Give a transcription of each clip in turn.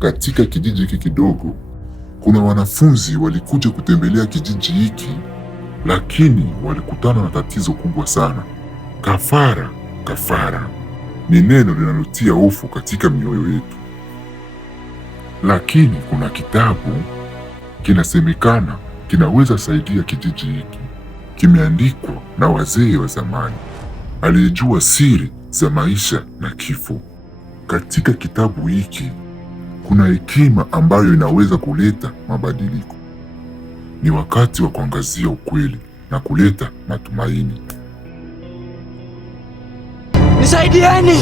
Katika kijiji hiki kidogo, kuna wanafunzi walikuja kutembelea kijiji hiki, lakini walikutana na tatizo kubwa sana. Kafara. Kafara ni neno linalotia hofu katika mioyo yetu, lakini kuna kitabu kinasemekana kinaweza saidia kijiji hiki. Kimeandikwa na wazee wa zamani aliyejua siri za maisha na kifo. Katika kitabu hiki kuna hekima ambayo inaweza kuleta mabadiliko. Ni wakati wa kuangazia ukweli na kuleta matumaini. Nisaidieni!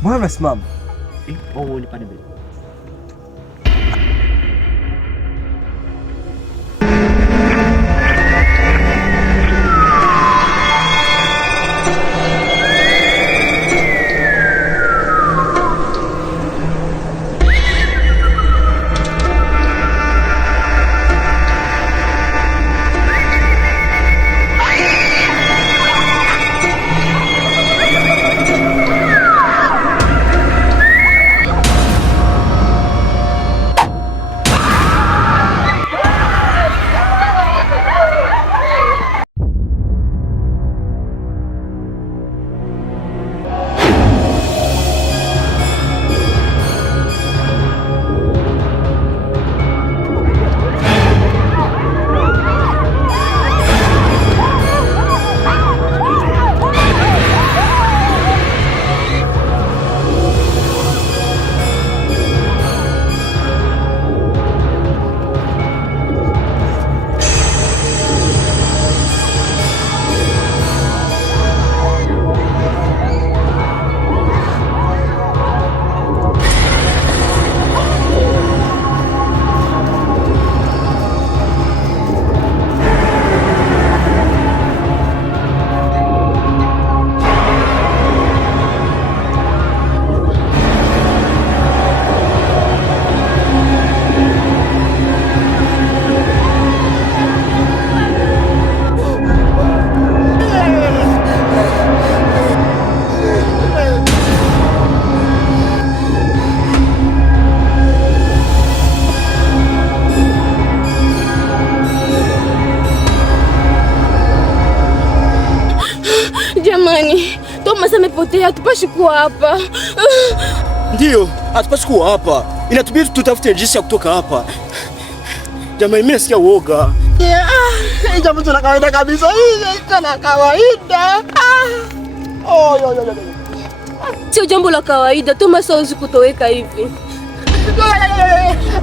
Mbona unasimama? Ni pale mbele. Thomas amepotea, hatupashi kuwa hapa. Ndiyo, hatupashi kuwa hapa. Inatubidi tutafute jinsi ya kutoka hapa. Jamani, mimi nasikia uoga. Hii jambo la kawaida kabisa. Hii la kawaida. Sio jambo la kawaida. Thomas hawezi kutoweka hivi.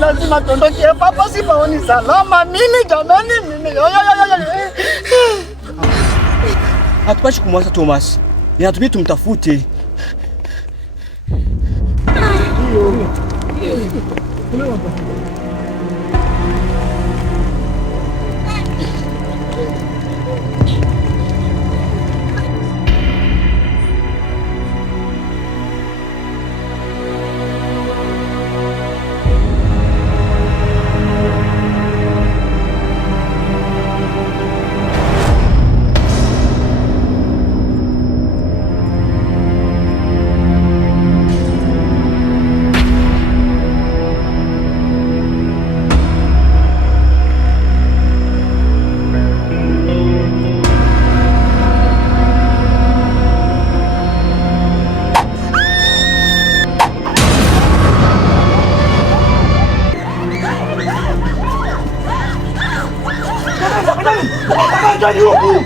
Lazima tuondoke hapa, sipaoni salama. Mimi jamani, mimi. Hatupashi kumwacha Thomas. Inatubidi tumtafute. nani huku?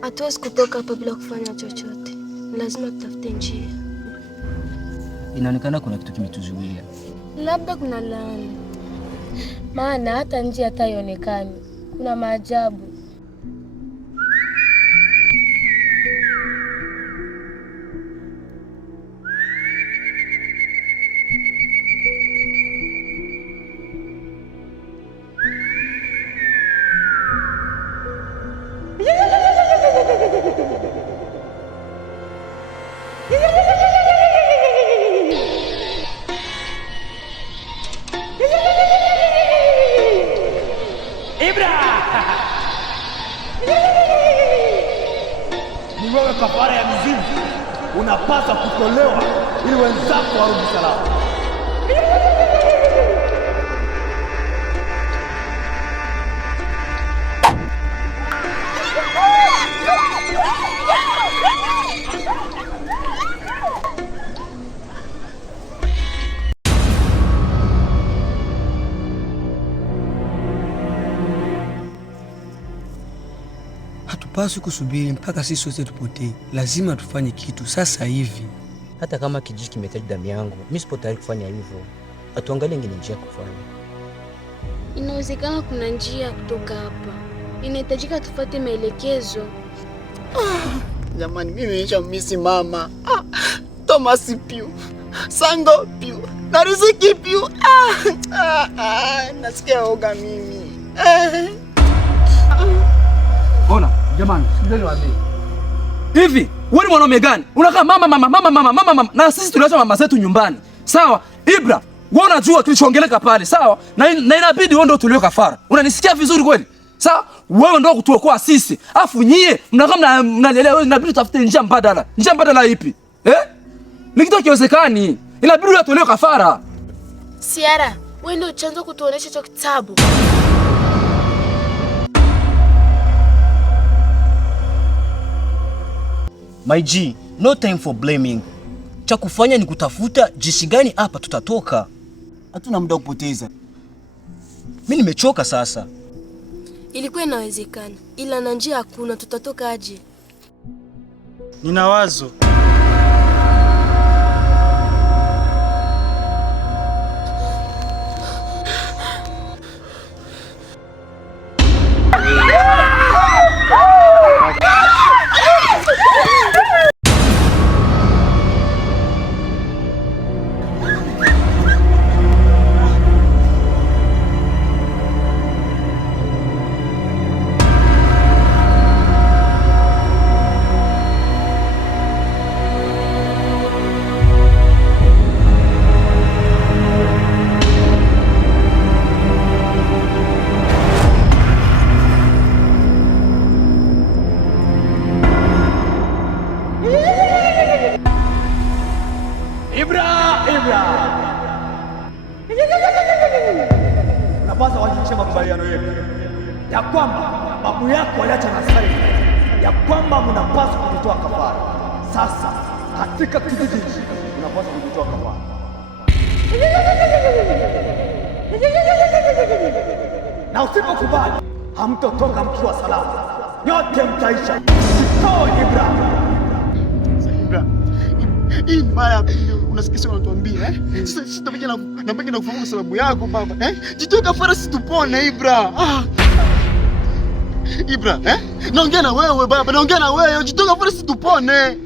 Hatuwezi kutoka hapa bila kufanya chochote. Lazima tutafute njia. Inaonekana kuna kitu kimetuzuia. Labda kuna laana. Maana hata njia haionekani. Kuna maajabu. Ni wewe kafara ya mizimu, unapaswa kutolewa ili wenzako warudi salama. Hatupaswi kusubiri mpaka sisi sote tupotee. Lazima tufanye kitu sasa hivi. Hata kama kijiji kimehitaji damu yangu, mimi sipo tayari kufanya hivyo. Atuangalie ingine njia kufanya. Inawezekana kuna njia kutoka hapa. Inahitajika tufuate maelekezo. Jamani, mimi nimeshamisi mama. Thomas Piu, Sango Piu, na Riziki Piu. Nasikia oga mimi. Ona, jamani, sikilizeni wazee. Hivi, wewe ni mwanaume gani? Unakaa mama. Na sisi tuliacha mama zetu nyumbani. Sawa? Ibra, wewe unajua kilichoongeleka pale, sawa? Na inabidi wewe ndio tulio kafara. Unanisikia vizuri kweli? Sawa? Wewe ndio kutuokoa sisi. Afu nyie, mnakaa mnalelea wewe, inabidi tafute njia mbadala. Njia mbadala ipi? Ni kitu kiwezekani. Inabidi wewe tulio kafara. Siara, wewe ndio chanzo kutuonesha hicho kitabu. My G, no time for blaming. Cha kufanya ni kutafuta jinsi gani hapa tutatoka. Hatuna muda kupoteza. Mimi nimechoka sasa. Ilikuwa inawezekana, ila na njia hakuna. Tutatoka aje? Nina wazo. Unapaswa kuhakikisha makubaliano yetu ya kwamba babu yako aliacha na saini ya kwamba mnapaswa kujitoa kafara. Sasa katika kijiji unapaswa kujitoa kafara. Na usipokubali hamtotoka mkiwa salama, nyote mtaisha. Jitoe Ibrahim. Hii mbaya pili unasikisha unatuambia Sasa sitabaki na kufahamu sababu yako baba Jitoe kafara situpone Ibra. Ibra naongea na wewe baba, naongea na wewe. Jitoe kafara situpone.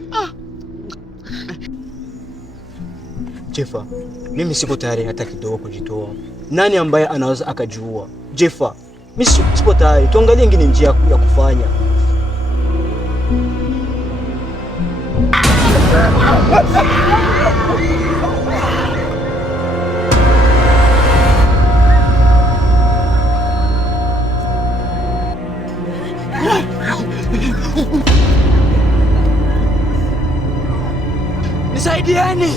Jefa, mimi siko tayari hata kidogo kujitoa. Nani ambaye anaweza akajiua? Jefa, mimi siko tayari. Tuangalie ingine njia ya kufanya. Nisaidieni!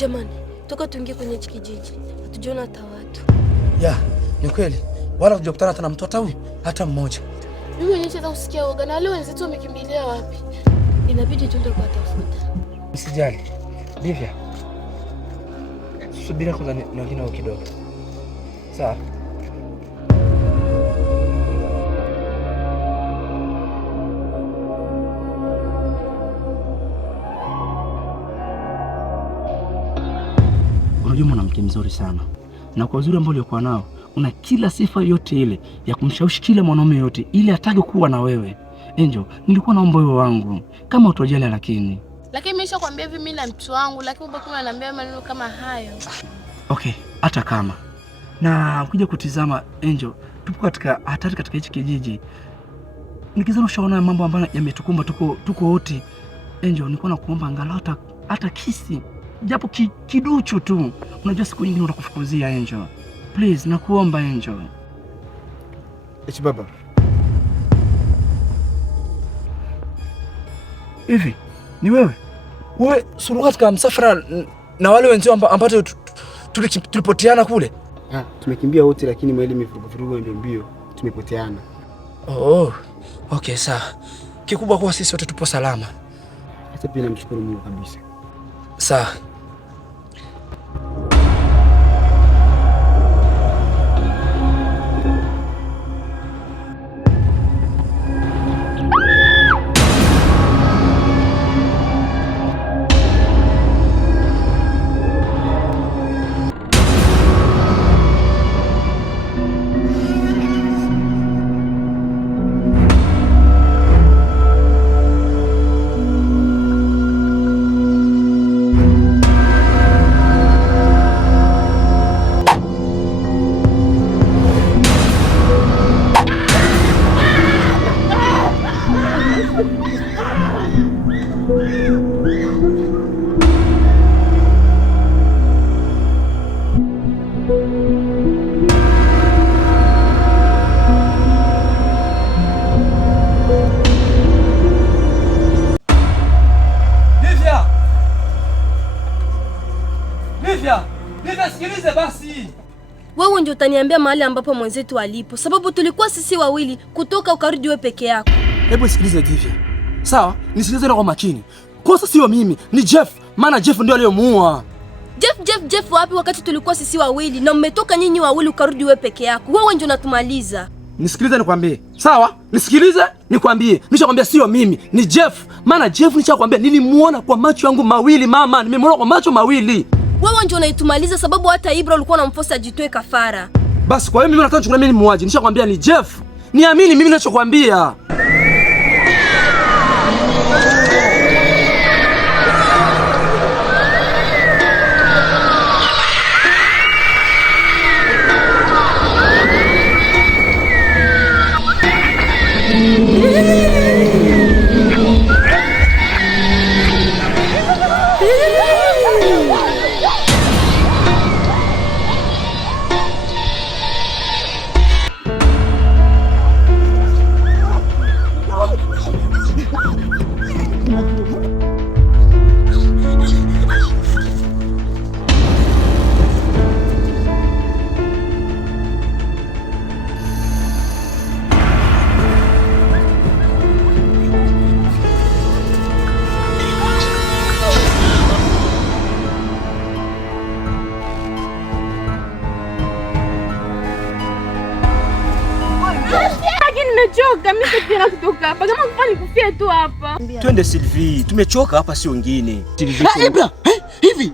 Jamani, toka tuingie kwenye kijiji. Hatujaona hata watu. Ya, ni kweli. Wala hujakutana hata na mtoto huyu hata mmoja. Mimi mwenyewe sasa usikia woga na wale wenzetu wamekimbilia wapi? Inabidi tuende kuwatafuta. Usijali. Livia. Subira kwanza niongee nao kidogo. Sawa? Unajua mwanamke mzuri sana, na kwa uzuri ambao uliokuwa nao una kila sifa yote ile ya kumshawishi kila mwanaume yote ili atake kuwa na wewe. Angel, nilikuwa naomba wewe wangu kama utojali, lakini mimi nishakwambia hivi mimi na mtu wangu, lakini ubaki unaniambia maneno kama hayo. Okay, hata kama na ukija kutizama Angel, tupo katika hatari katika hichi kijiji. Nikizana ushaona mambo ambayo yametukumba, tuko wote. Angel, nilikuwa nakuomba angalau hata kisi japo kiduchu tu. Unajua siku nyingine utakufukuzia Angel. Please, nakuomba Angel. Baba. Hivi, ni wewe? Wewe suluhu katika msafara na wale wenzao ambao tulipoteana kule? Tumekimbia wote lakini mwili mifurugu mbio tumepoteana. Oh, okay sawa. Kikubwa kwa sisi wote tupo salama. Hata pia namshukuru Mungu kabisa. Sawa. Divya, sikilize basi. Wewe ndio utaniambia mahali ambapo mwenzetu alipo, sababu tulikuwa sisi wawili kutoka ukarudi wewe peke yako. Hebu sikilize Divya. Sawa? Nisikilize kwa makini. Kosa sio mimi, ni Jeff. Maana Jeff ndio aliyomuua. Jeff wapi wakati tulikuwa sisi wawili na mmetoka nyinyi wawili ukarudi wewe peke yako? Wewe ndio unatumaliza. Nisikilize nikwambie. Sawa? Nisikilize nikwambie. Nishakwambia sio mimi, ni Jeff. Maana Jeff nishakwambia nilimuona kwa macho yangu mawili mama. Nimemuona kwa macho mawili. Wewe ndio unaitumaliza sababu hata Ibra ulikuwa unamforce ajitoe kafara. Basi kwa hiyo mimi nataka nichukue mimi ni muuaji. Nishakwambia ni Jeff. Niamini mimi ninachokwambia. Nimechoka, mimi sitaki kutoka hapa. Kama mfanye kufia tu hapa. Twende Sylvie, tumechoka hapa si wengine. Ibra, hivi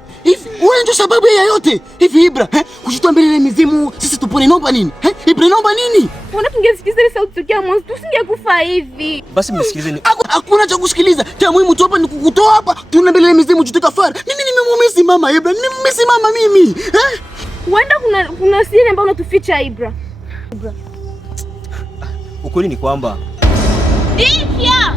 wewe ndio sababu ya yote. Hivi Ibra, kushitoa mbele ya mizimu sisi tupone naomba nini? Ibra naomba nini? Mbona tungesikiza ile sauti tokea mwanzo tusingekufa hivi. Basi msikilizeni. Hakuna cha kusikiliza. Cha muhimu tu hapa ni kukutoa hapa. Tuna mbele ya mizimu jitoe kafara. Mimi nimemumisi mama Ibra. Nimemumisi mama mimi. Huenda kuna siri ambayo unatuficha Ibra. Ukweli ni kwamba Divya!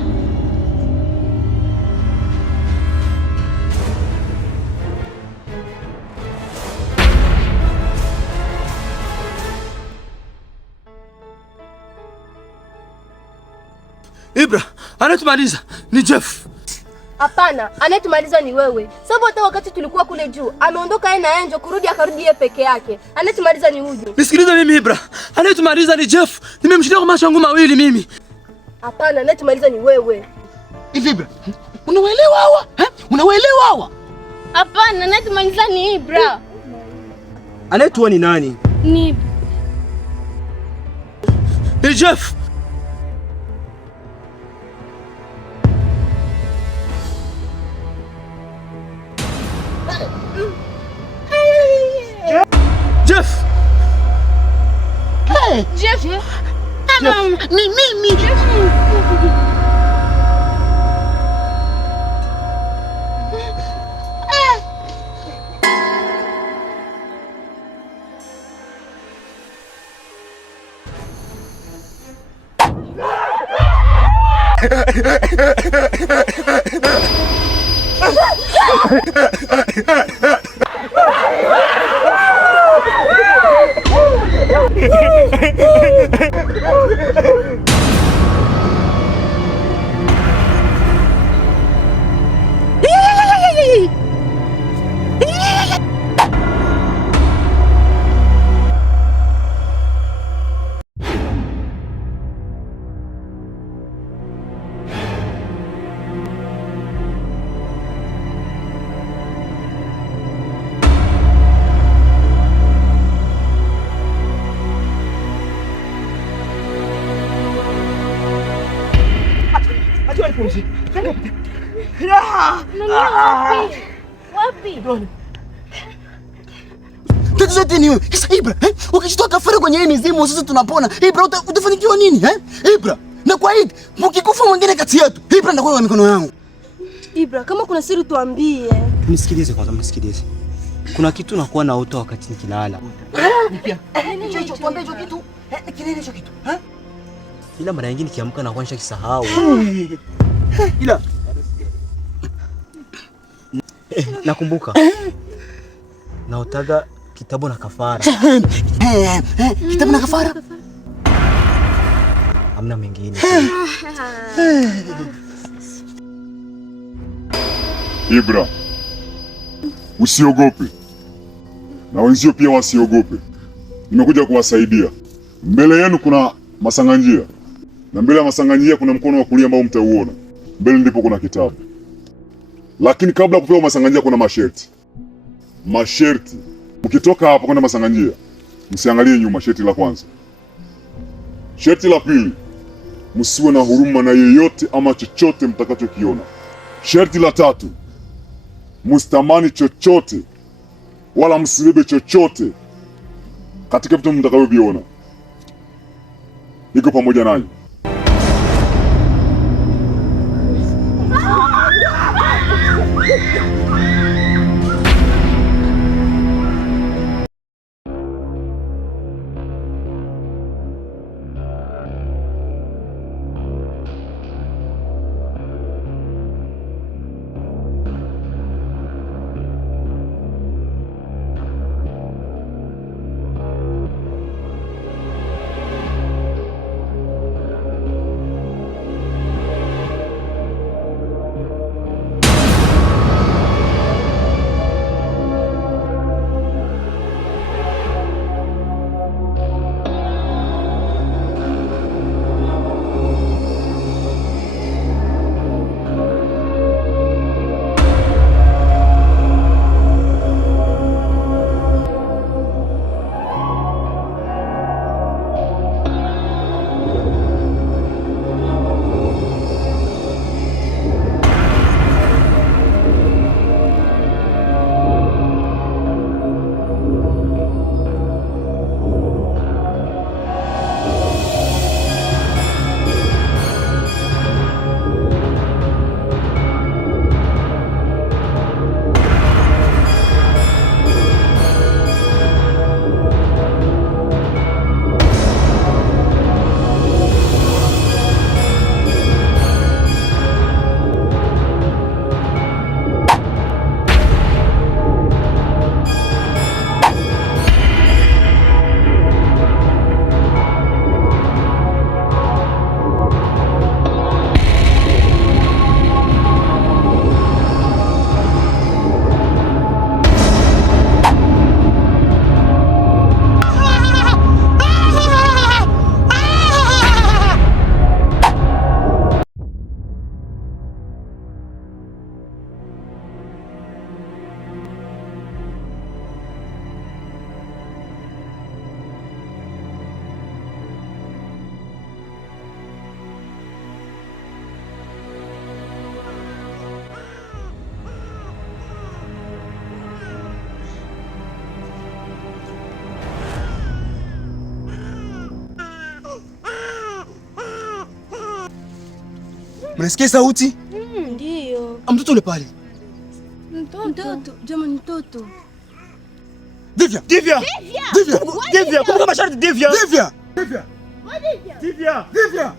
Ibra, anatumaliza ni Jeff. Hapana, anayetumaliza ni wewe. Sababu hata wakati tulikuwa kule juu, ameondoka yeye na Angel akarudi yeye peke yake. Anayetumaliza ni huyu. Nisikilize mimi Ibra. Anayetumaliza ni Jeff. Nimemshikia kwa macho yangu mawili mimi. Hapana, anayetumaliza ni wewe. Hivi Ibra, unawaelewa hawa? Unawaelewa hawa? Hapana, anayetumaliza ni Ibra. Anayetua ni nani? Ni Jeff. Jeff. Jeff. Mimi. Wapi? Tatizo ni wewe. Sasa Ibra, ukishitoa kafara kwenye hii mizimu sisi tunapona. Ibra utafanikiwa nini? Ibra, na kwa hiyo ukikufa mwingine kati yetu, Ibra ndakuwa kwa mikono yangu. Ibra, kama kuna siri tuambie. Nisikilize kwanza, nisikilize. Kuna kitu nakuwa naota wakati nikilala. Hicho tuambie hicho kitu. Kinene hicho kitu. Ila mara nyingine nikiamka nakuwa nishakisahau. Ila nakumbuka. Naotaga kitabu na kafara. Kitabu na kafara? Hamna mengine. Ibra, usiogope. na wenzio pia wasiogope. Nimekuja kuwasaidia. Mbele yenu kuna masanganjia, na mbele ya masanganjia kuna mkono wa kulia ambao mtauona. Mbele ndipo kuna kitabu. Lakini kabla ya kupewa masanganjia kuna masharti. Masharti. Mkitoka hapa kwenda masanganjia, msiangalie nyuma. Sharti la kwanza. Sharti la pili, msiwe na huruma na yeyote ama chochote mtakachokiona. Sharti la tatu, msitamani chochote wala msibebe chochote katika vitu mtakavyoviona. Niko pamoja nanyi. Mnasikia sauti? Ndio. Mtoto ule pale. Mtoto. Jamani mtoto. Divya. Divya. Divya. Divya. Kumbuka masharti Divya. Divya. Divya. Divya. Divya.